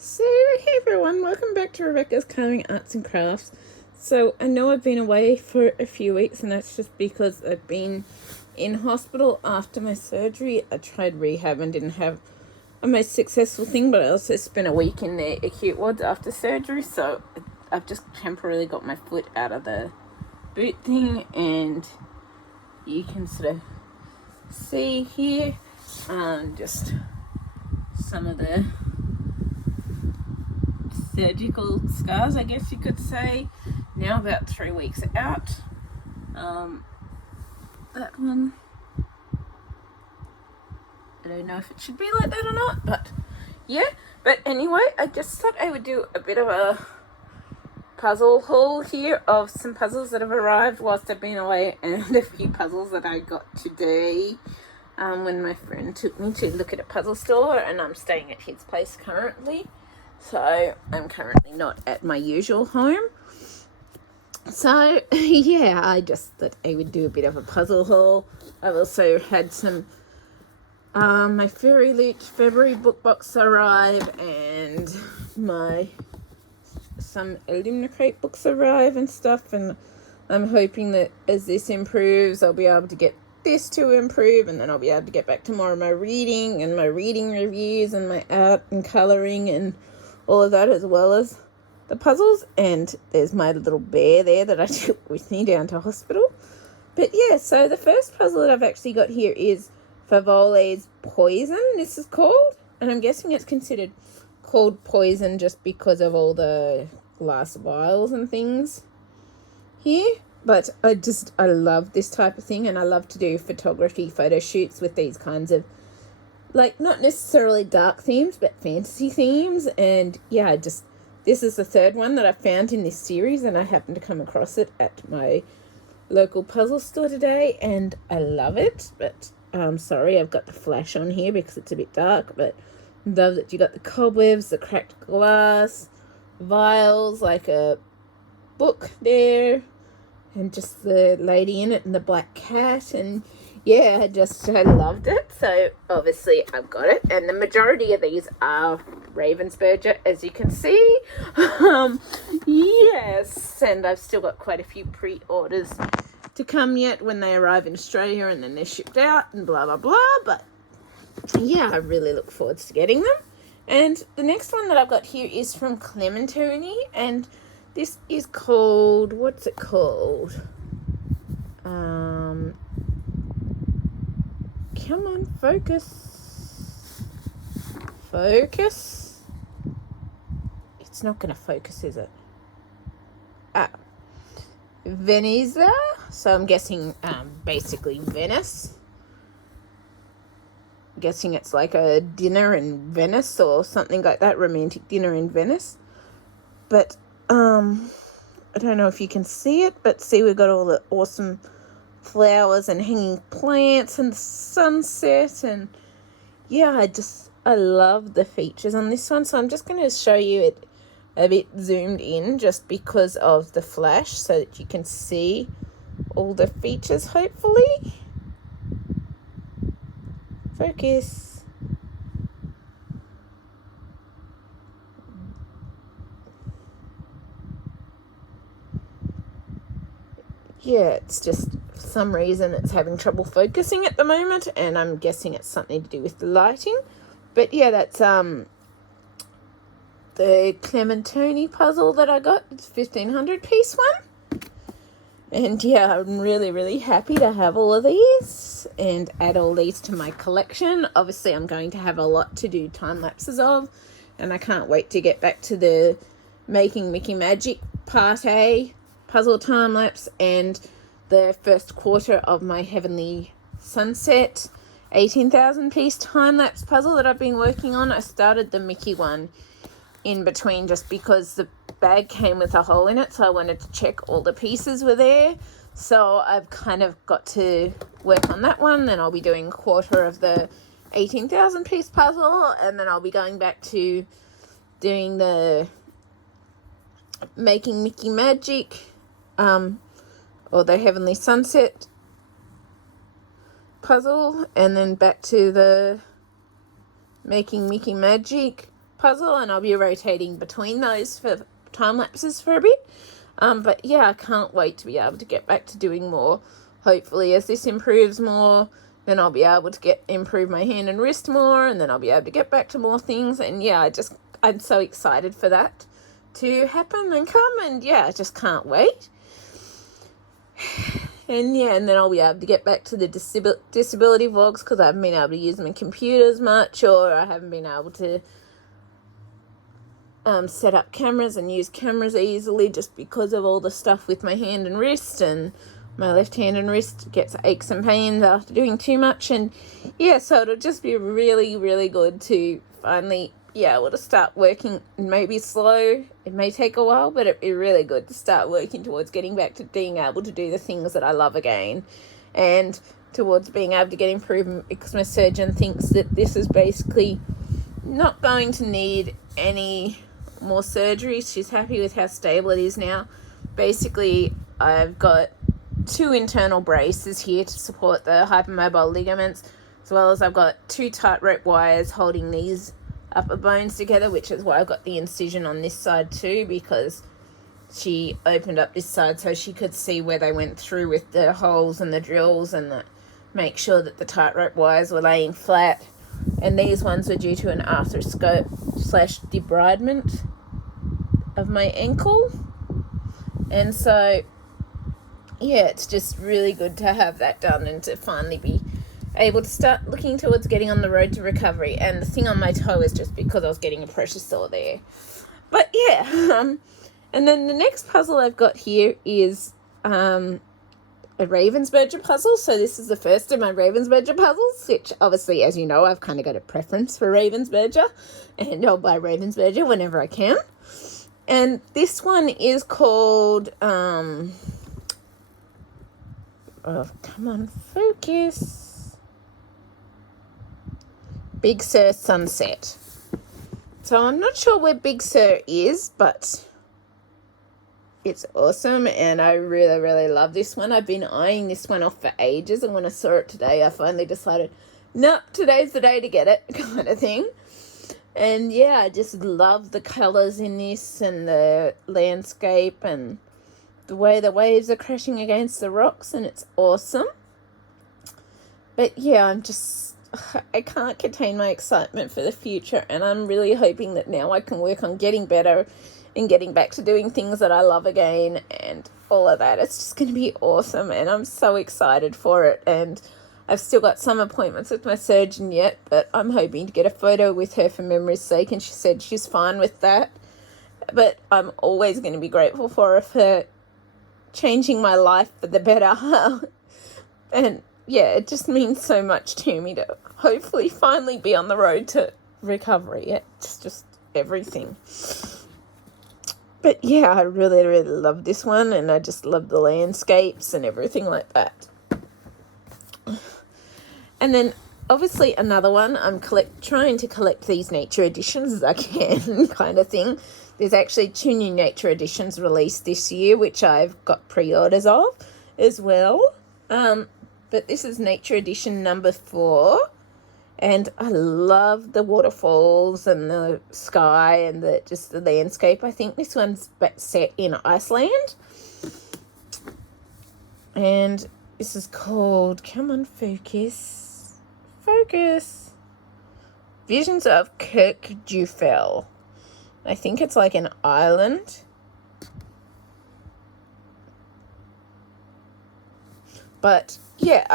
So, hey everyone, welcome back to Rebecca's Carving Arts and Crafts. So, I know I've been away for a few weeks, and that's just because I've been in hospital after my surgery. I tried rehab and didn't have a most successful thing, but I also spent a week in the acute wards after surgery, so I've just temporarily got my foot out of the boot thing, and you can sort of see here just some of the surgical scars, I guess you could say. Now about 3 weeks out. That one, I don't know if it should be like that or not, but yeah. But anyway, I just thought I would do a bit of a puzzle haul here of some puzzles that have arrived whilst I've been away, and a few puzzles that I got today when my friend took me to look at a puzzle store, and I'm staying at his place currently. So I'm currently not at my usual home. So yeah, I just thought I would do a bit of a puzzle haul. I've also had some my Fairy Loot February book box arrive, and some Aluminum Crate books arrive and stuff, and I'm hoping that as this improves, I'll be able to get this to improve, and then I'll be able to get back to more of my reading and my reading reviews and my art and colouring and all of that, as well as the puzzles. And there's my little bear there that I took with me down to hospital. But yeah, so the first puzzle that I've actually got here is Favole's Poison, this is called. And I'm guessing it's considered called poison just because of all the glass vials and things here. But I love this type of thing, and I love to do photography photo shoots with these kinds of, like, not necessarily dark themes, but fantasy themes. And yeah, this is the third one that I found in this series, and I happened to come across it at my local puzzle store today, and I love it. But sorry, I've got the flash on here because it's a bit dark, but I love that you got the cobwebs, the cracked glass, vials, like a book there, and just the lady in it and the black cat. And yeah, I loved it. So obviously I've got it, and the majority of these are Ravensburger, as you can see. Yes, and I've still got quite a few pre-orders to come yet when they arrive in Australia, and then they're shipped out and blah blah blah. But yeah, I really look forward to getting them. And the next one that I've got here is from Clementoni, and this is called, what's it called? Come on, focus. Focus. It's not going to focus, is it? Veneza. So I'm guessing basically Venice. I'm guessing it's like a dinner in Venice or something like that, romantic dinner in Venice. But I don't know if you can see it, but see, we've got all the awesome flowers and hanging plants and the sunset, and yeah, I love the features on this one. So I'm just going to show you it a bit zoomed in just because of the flash, so that you can see all the features, hopefully. Focus. Yeah, it's just, for some reason, it's having trouble focusing at the moment, and I'm guessing it's something to do with the lighting. But yeah, that's the Clementoni puzzle that I got. It's 1,500 piece one. And yeah, I'm really, really happy to have all of these and add all these to my collection. Obviously, I'm going to have a lot to do time lapses of, and I can't wait to get back to the Making Mickey Magic Part A puzzle time lapse and the first quarter of my Heavenly Sunset 18,000 piece time lapse puzzle that I've been working on. I started the Mickey one in between just because the bag came with a hole in it, so I wanted to check all the pieces were there. So I've kind of got to work on that one, then I'll be doing a quarter of the 18,000 piece puzzle, and then I'll be going back to doing the Making Mickey Magic or the Heavenly Sunset puzzle, and then back to the Making Mickey Magic puzzle, and I'll be rotating between those for time lapses for a bit. But yeah, I can't wait to be able to get back to doing more. Hopefully, as this improves more, then I'll be able to improve my hand and wrist more, and then I'll be able to get back to more things. And yeah, I'm so excited for that to happen and come, and yeah, I just can't wait. And yeah, and then I'll be able to get back to the disability vlogs, because I haven't been able to use my computer as much, or I haven't been able to set up cameras and use cameras easily, just because of all the stuff with my hand and wrist, and my left hand and wrist gets aches and pains after doing too much. And yeah, so it'll just be really, really good to finally be able to start working. Maybe slow, it may take a while, but it'd be really good to start working towards getting back to being able to do the things that I love again, and towards being able to get improvement, because my surgeon thinks that this is basically not going to need any more surgery. She's happy with how stable it is now. Basically, I've got 2 internal braces here to support the hypermobile ligaments, as well as I've got 2 tightrope wires holding these upper bones together, which is why I've got the incision on this side too, because she opened up this side so she could see where they went through with the holes and the drills, and make sure that the tightrope wires were laying flat. And these ones were due to an arthroscope/debridement of my ankle. And so, yeah, it's just really good to have that done and to finally be able to start looking towards getting on the road to recovery. And the thing on my toe is just because I was getting a pressure sore there. But yeah, and then the next puzzle I've got here is a Ravensburger puzzle. So this is the first of my Ravensburger puzzles, which obviously, as you know, I've kind of got a preference for Ravensburger, and I'll buy Ravensburger whenever I can. And this one is called, oh, come on, focus. Big Sur Sunset. So I'm not sure where Big Sur is, but it's awesome, and I really, really love this one. I've been eyeing this one off for ages, and when I saw it today, I finally decided, no, today's the day to get it, kind of thing. And yeah, I just love the colours in this, and the landscape, and the way the waves are crashing against the rocks, and it's awesome. But yeah, I can't contain my excitement for the future, and I'm really hoping that now I can work on getting better and getting back to doing things that I love again and all of that. It's just going to be awesome, and I'm so excited for it. And I've still got some appointments with my surgeon yet, but I'm hoping to get a photo with her for memory's sake, and she said she's fine with that. But I'm always going to be grateful for her for changing my life for the better. And yeah, it just means so much to me to hopefully finally be on the road to recovery. It's just everything. But yeah, I really, really love this one, and I just love the landscapes and everything like that. And then obviously another one, I'm trying to collect these nature editions as I can kind of thing. There's actually 2 new nature editions released this year, which I've got pre-orders of as well. But this is nature edition number 4. And I love the waterfalls and the sky and just the landscape. I think this one's set in Iceland. And this is called, come on, focus. Focus. Visions of Kirkjufell. I think it's like an island. But yeah,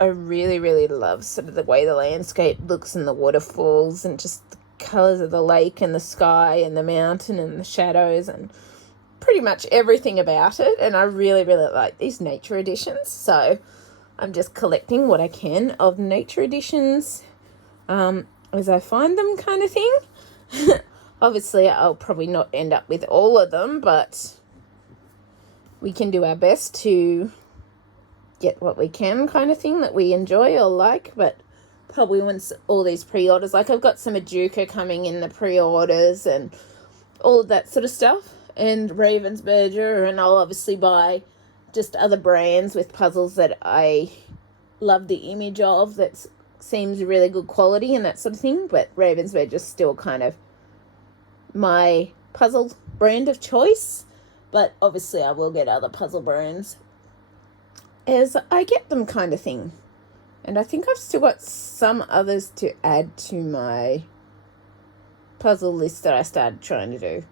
I really, really love sort of the way the landscape looks and the waterfalls and just the colours of the lake and the sky and the mountain and the shadows and pretty much everything about it. And I really, really like these nature editions. So I'm just collecting what I can of nature editions as I find them, kind of thing. Obviously, I'll probably not end up with all of them, but we can do our best to get what we can, kind of thing, that we enjoy or like. But probably once all these pre-orders, like I've got some Ajuka coming in the pre-orders and all of that sort of stuff, and Ravensburger, and I'll obviously buy just other brands with puzzles that I love the image of, that seems really good quality and that sort of thing. But Ravensburger's still kind of my puzzle brand of choice, but obviously I will get other puzzle brands as I get them, kind of thing. And I think I've still got some others to add to my puzzle list that I started trying to do.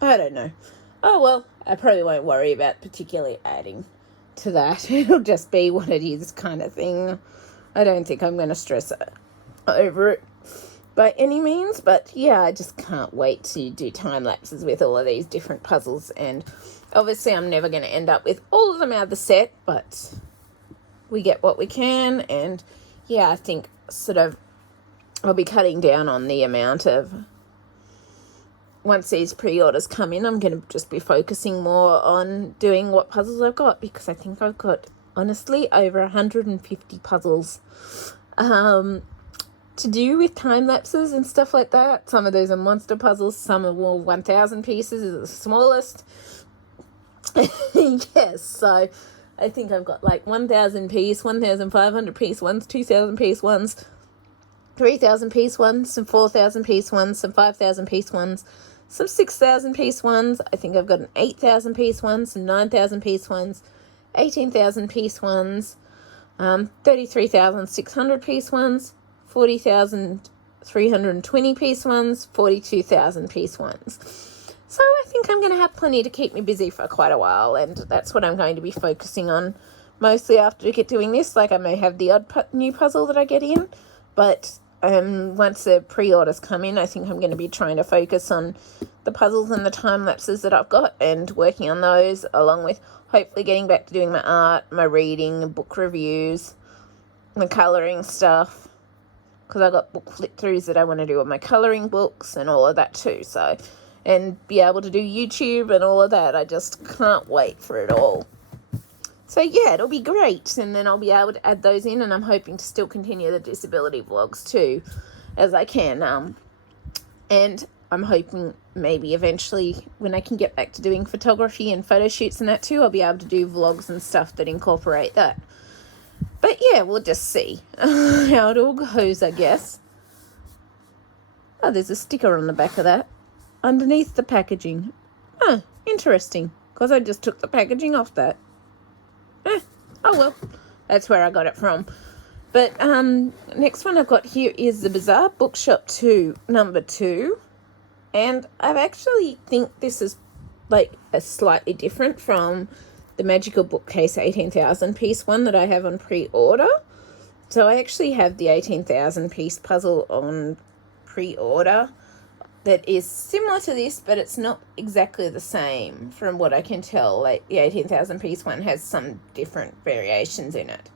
I don't know. Oh, well, I probably won't worry about particularly adding to that. It'll just be what it is, kind of thing. I don't think I'm going to stress over it by any means, but yeah, I just can't wait to do time lapses with all of these different puzzles. And obviously I'm never going to end up with all of them out of the set, but we get what we can. And yeah, I think sort of I'll be cutting down on the amount of, once these pre-orders come in, I'm going to just be focusing more on doing what puzzles I've got, because I think I've got, honestly, over 150 puzzles to do with time lapses and stuff like that. Some of those are monster puzzles, some are more 1,000 pieces is the smallest. Yes, so I think I've got like 1,000 piece, 1,500 piece ones, 2,000 piece ones, 3,000 piece ones, some 4,000 piece ones, some 5,000 piece ones, some 6,000 piece ones. I think I've got an 8,000 piece one, some 9,000 piece ones, 18,000 piece ones, 33,600 piece ones, 40,320 piece ones, 42,000 piece ones. So I think I'm going to have plenty to keep me busy for quite a while, and that's what I'm going to be focusing on mostly after I get doing this. Like, I may have the odd new puzzle that I get in, but once the pre-orders come in, I think I'm going to be trying to focus on the puzzles and the time lapses that I've got and working on those, along with hopefully getting back to doing my art, my reading, book reviews, my colouring stuff, because I've got book flip-throughs that I want to do on my colouring books and all of that too. So, and be able to do YouTube and all of that. I just can't wait for it all. So yeah, it'll be great, and then I'll be able to add those in, and I'm hoping to still continue the disability vlogs too, as I can. And I'm hoping maybe eventually, when I can get back to doing photography and photo shoots and that too, I'll be able to do vlogs and stuff that incorporate that. But yeah, we'll just see how it all goes, I guess. Oh, there's a sticker on the back of that, underneath the packaging. Oh, interesting, because I just took the packaging off that. Oh well, that's where I got it from. But next one I've got here is the Bizarre Bookshop 2, number 2. And I actually think this is like a slightly different from the Magical Bookcase 18,000 piece one that I have on pre-order. So I actually have the 18,000 piece puzzle on pre-order that is similar to this, but it's not exactly the same from what I can tell. Like, the 18,000 piece one has some different variations in it.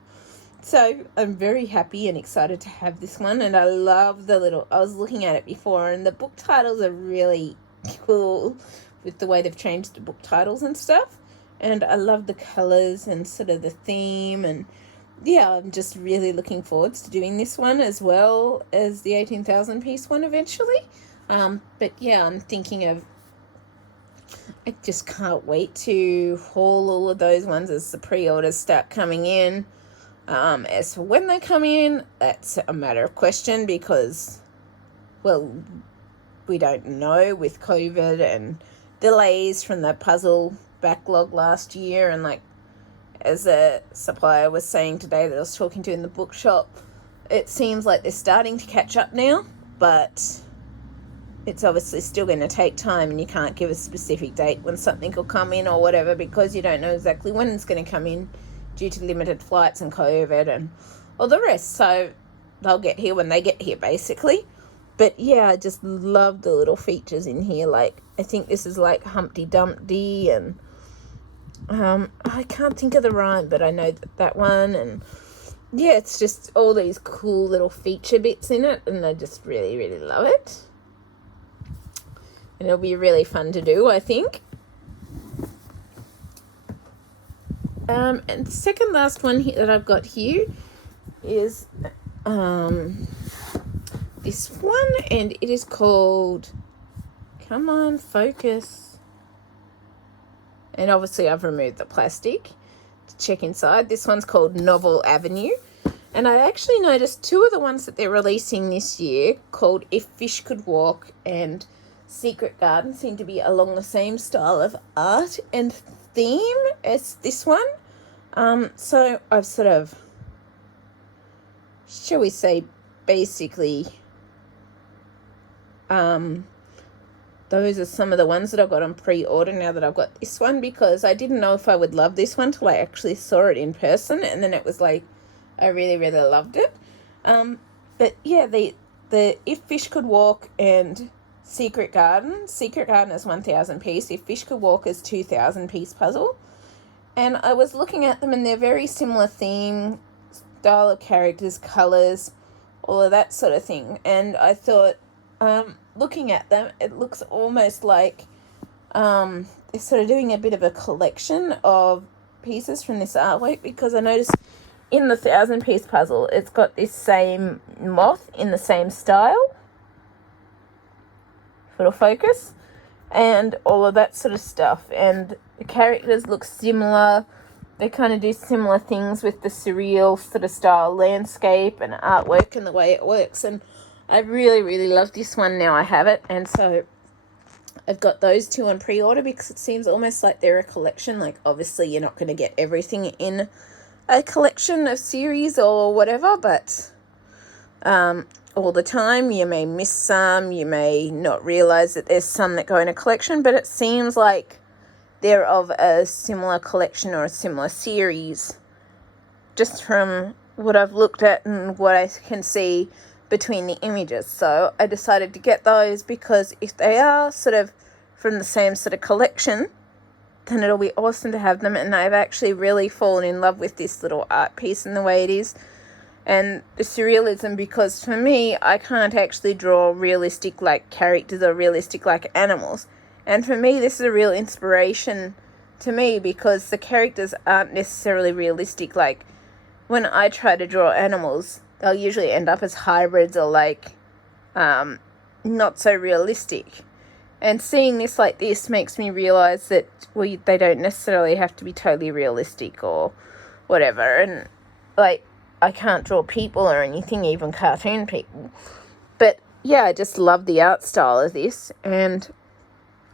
So I'm very happy and excited to have this one, and I love the little, I was looking at it before, and the book titles are really cool with the way they've changed the book titles and stuff. And I love the colours and sort of the theme, and yeah, I'm just really looking forward to doing this one as well as the 18,000 piece one eventually. But yeah, I'm thinking of, I just can't wait to haul all of those ones as the pre-orders start coming in. As for when they come in, that's a matter of question, because, well, we don't know with COVID and delays from the puzzle backlog last year. And like, as a supplier was saying today that I was talking to in the bookshop, it seems like they're starting to catch up now, but it's obviously still going to take time, and you can't give a specific date when something will come in or whatever, because you don't know exactly when it's going to come in due to limited flights and COVID and all the rest. So they'll get here when they get here, basically. But yeah, I just love the little features in here. Like, I think this is like Humpty Dumpty, and I can't think of the rhyme, but I know that one. And yeah, it's just all these cool little feature bits in it, and I just really, really love it. And it'll be really fun to do, I think. And the second last one that I've got here is this one, and it is called, come on, focus. And obviously I've removed the plastic to check inside. This one's called Novel Avenue. And I actually noticed two of the ones that they're releasing this year, called If Fish Could Walk and Secret Garden, seem to be along the same style of art and theme as this one. So I've sort of, shall we say, basically, those are some of the ones that I got on pre-order now that I've got this one, because I didn't know if I would love this one till I actually saw it in person, and then it was like, I really, really loved it. But yeah, the If Fish Could Walk and Secret Garden is 1,000 piece. If Fish Could Walk is 2,000 piece puzzle. And I was looking at them, and they're very similar theme, style of characters, colours, all of that sort of thing. And I thought, looking at them, it looks almost like they're sort of doing a bit of a collection of pieces from this artwork, because I noticed in the 1,000 piece puzzle, it's got this same moth in the same style. Little focus. And all of that sort of stuff. And the characters look similar. They kind of do similar things with the surreal sort of style landscape and artwork and the way it works. And I really, really love this one now I have it. And so I've got those two on pre-order, because it seems almost like they're a collection. Like, obviously you're not going to get everything in a collection of series or whatever, but all the time you may miss some, you may not realize that there's some that go in a collection, but it seems like they're of a similar collection or a similar series, just from what I've looked at and what I can see between the images. So I decided to get those, because if they are sort of from the same sort of collection, then it'll be awesome to have them. And I've actually really fallen in love with this little art piece and the way it is, and the surrealism, because for me, I can't actually draw realistic like characters or realistic like animals. And for me, this is a real inspiration to me, because the characters aren't necessarily realistic. Like, when I try to draw animals, they'll usually end up as hybrids or like not so realistic. And seeing this like this makes me realize that they don't necessarily have to be totally realistic or whatever. And like, I can't draw people or anything, even cartoon people. But yeah, I just love the art style of this. And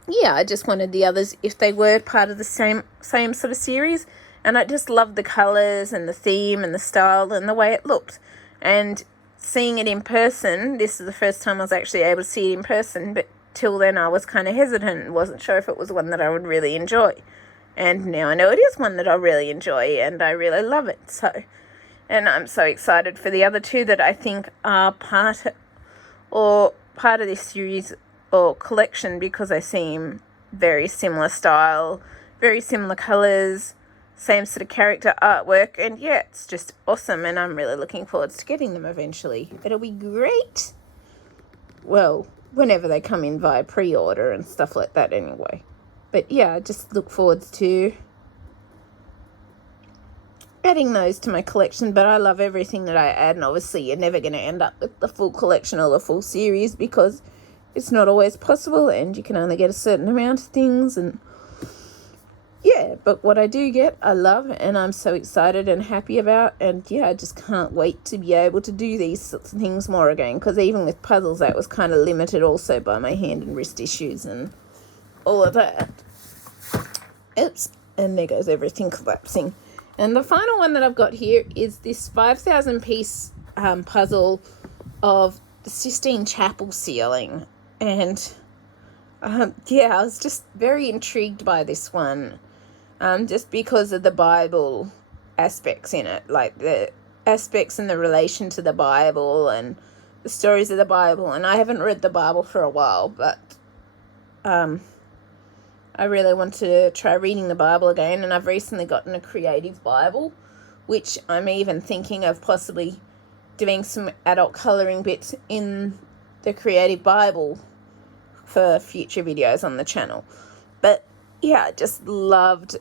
yeah, I just wanted the others if they were part of the same sort of series. And I just loved the colours and the theme and the style and the way it looked. And seeing it in person, this is the first time I was actually able to see it in person, but till then I was kind of hesitant and wasn't sure if it was one that I would really enjoy. And now I know it is one that I really enjoy, and I really love it. So, and I'm so excited for the other two that I think are part of this series or collection, because they seem very similar style, very similar colours, same sort of character artwork, and yeah, it's just awesome, and I'm really looking forward to getting them eventually. It'll be great. Well, whenever they come in via pre-order and stuff like that anyway. But yeah, I just look forward to adding those to my collection. But I love everything that I add, and obviously you're never going to end up with the full collection or the full series, because it's not always possible, and you can only get a certain amount of things. And yeah, but what I do get, I love, and I'm so excited and happy about. And yeah, I just can't wait to be able to do these sorts of things more again, because even with puzzles, that was kind of limited also by my hand and wrist issues and all of that. Oops, and there goes everything collapsing. And the final one that I've got here is this 5,000 piece puzzle of the Sistine Chapel ceiling. And yeah, I was just very intrigued by this one. Just because of the Bible aspects in it, like the aspects in the relation to the Bible and the stories of the Bible. And I haven't read the Bible for a while, but I really want to try reading the Bible again. And I've recently gotten a creative Bible, which I'm even thinking of possibly doing some adult colouring bits in the creative Bible for future videos on the channel. But yeah, I just loved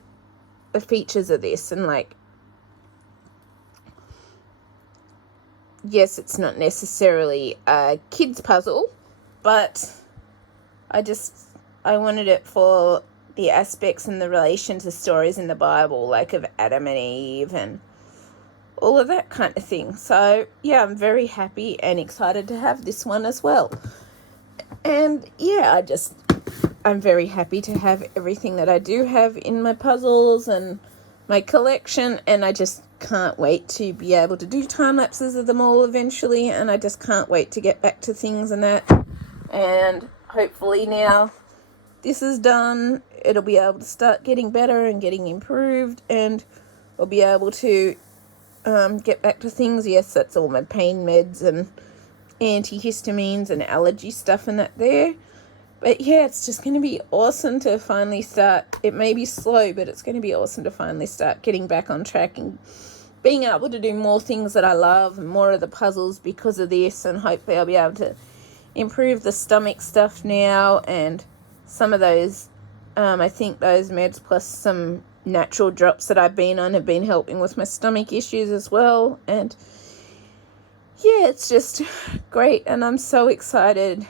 the features of this, and like, yes, it's not necessarily a kid's puzzle, but I wanted it for the aspects and the relation to stories in the Bible, like of Adam and Eve and all of that kind of thing. So yeah, I'm very happy and excited to have this one as well. And yeah, I'm very happy to have everything that I do have in my puzzles and my collection, and I just can't wait to be able to do time lapses of them all eventually, and I just can't wait to get back to things and that. And hopefully now this is done, it'll be able to start getting better and getting improved, and I'll be able to get back to things. Yes, that's all my pain meds and antihistamines and allergy stuff and that there. But yeah, it's just going to be awesome to finally start. It may be slow, but it's going to be awesome to finally start getting back on track and being able to do more things that I love and more of the puzzles because of this. And hopefully I'll be able to improve the stomach stuff now, and some of those, I think those meds plus some natural drops that I've been on have been helping with my stomach issues as well. And yeah, it's just great, and I'm so excited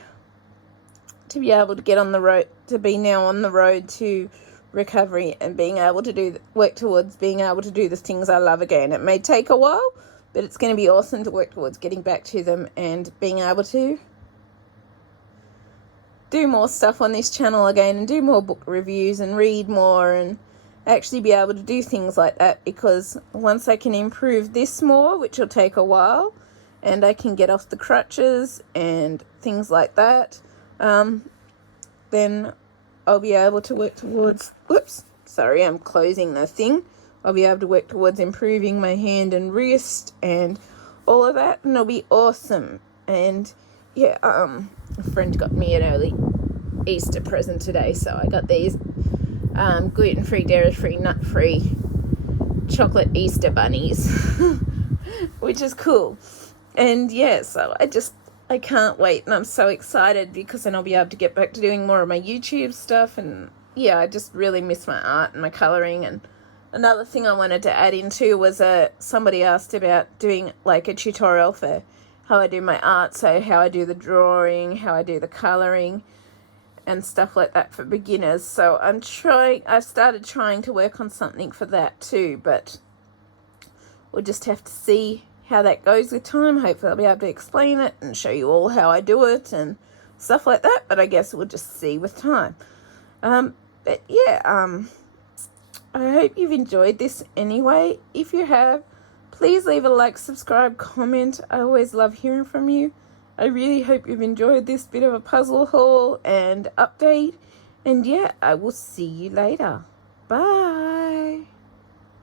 to be able to get on the road, to be now on the road to recovery and being able to work towards being able to do the things I love again. It may take a while, but it's going to be awesome to work towards getting back to them and being able to do more stuff on this channel again and do more book reviews and read more and actually be able to do things like that, because once I can improve this more, which will take a while, and I can get off the crutches and things like that, then I'll be able to work towards, I'm closing the thing. I'll be able to work towards improving my hand and wrist and all of that, and it'll be awesome. And yeah, a friend got me an early Easter present today, so I got these gluten-free, dairy-free, nut-free chocolate Easter bunnies, which is cool. And yeah, so I can't wait, and I'm so excited because then I'll be able to get back to doing more of my YouTube stuff. And yeah, I just really miss my art and my colouring. And another thing I wanted to add into was somebody asked about doing like a tutorial for how I do my art, so how I do the drawing, how I do the colouring and stuff like that for beginners. So I've started trying to work on something for that too, but we'll just have to see how that goes with time. Hopefully I'll be able to explain it and show you all how I do it and stuff like that, but I guess we'll just see with time. But yeah, I hope you've enjoyed this anyway. If you have, please leave a like, subscribe, comment. I always love hearing from you. I really hope you've enjoyed this bit of a puzzle haul and update. And yeah, I will see you later. Bye.